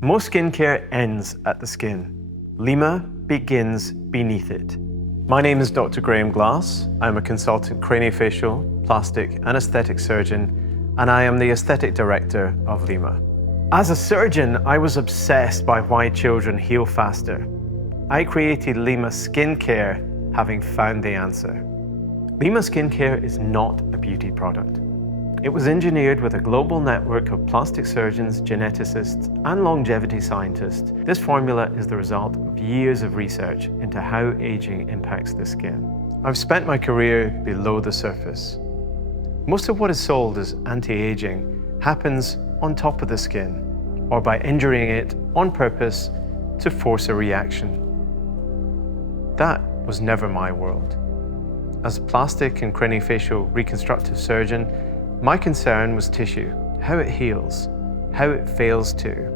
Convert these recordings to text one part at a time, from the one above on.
Most skincare ends at the skin. LYMA begins beneath it. My name is Dr. Graeme Glass. I'm a consultant craniofacial, plastic and aesthetic surgeon, and I am the aesthetic director of LYMA. As a surgeon, I was obsessed by why children heal faster. I created LYMA Skincare, having found the answer. LYMA Skincare is not a beauty product. It was engineered with a global network of plastic surgeons, geneticists, and longevity scientists. This formula is the result of years of research into how aging impacts the skin. I've spent my career below the surface. Most of what is sold as anti-aging happens on top of the skin, or by injuring it on purpose to force a reaction. That was never my world. As a plastic and craniofacial reconstructive surgeon, my concern was tissue, how it heals, how it fails to,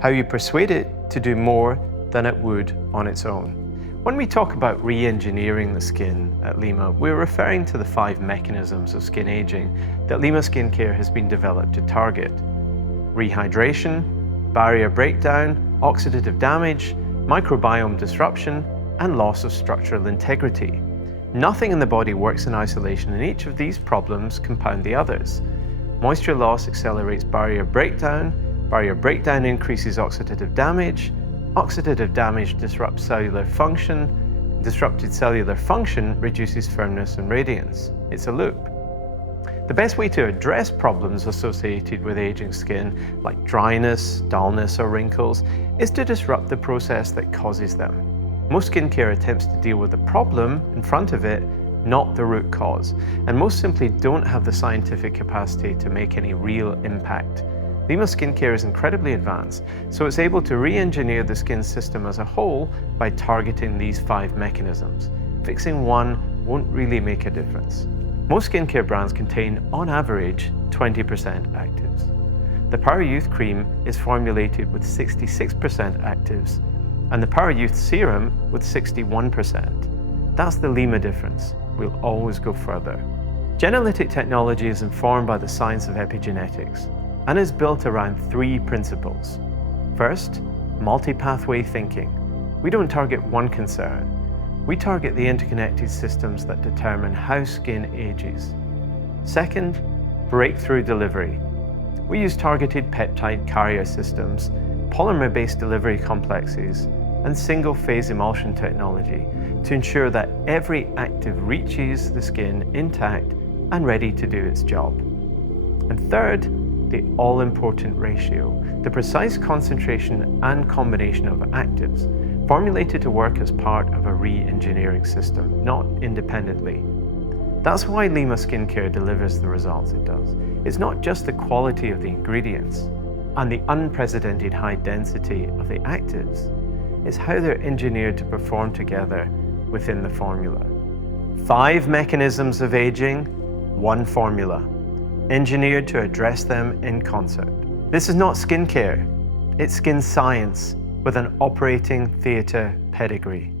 how you persuade it to do more than it would on its own. When we talk about re-engineering the skin at LYMA, we're referring to the 5 mechanisms of skin aging that LYMA Skincare has been developed to target: rehydration, barrier breakdown, oxidative damage, microbiome disruption, and loss of structural integrity. Nothing in the body works in isolation, and each of these problems compound the others. Moisture loss accelerates barrier breakdown increases oxidative damage disrupts cellular function, disrupted cellular function reduces firmness and radiance. It's a loop. The best way to address problems associated with aging skin, like dryness, dullness, or wrinkles, is to disrupt the process that causes them. Most skincare attempts to deal with the problem in front of it, not the root cause, and most simply don't have the scientific capacity to make any real impact. LYMA Skincare is incredibly advanced, so it's able to re-engineer the skin system as a whole by targeting these 5 mechanisms. Fixing one won't really make a difference. Most skincare brands contain, on average, 20% actives. The Power Youth Cream is formulated with 66% actives, and the Power Youth Serum with 61%. That's the LYMA difference. We'll always go further. Genelytic technology is informed by the science of epigenetics and is built around 3 principles. First, multi-pathway thinking. We don't target one concern. We target the interconnected systems that determine how skin ages. Second, breakthrough delivery. We use targeted peptide carrier systems, polymer-based delivery complexes, and single-phase emulsion technology to ensure that every active reaches the skin intact and ready to do its job. And third, the all-important ratio, the precise concentration and combination of actives, formulated to work as part of a re-engineering system, not independently. That's why LYMA Skincare delivers the results it does. It's not just the quality of the ingredients and the unprecedented high density of the actives, it's how they're engineered to perform together within the formula. 5 mechanisms of aging, 1 formula, engineered to address them in concert. This is not skincare, it's skin science with an operating theatre pedigree.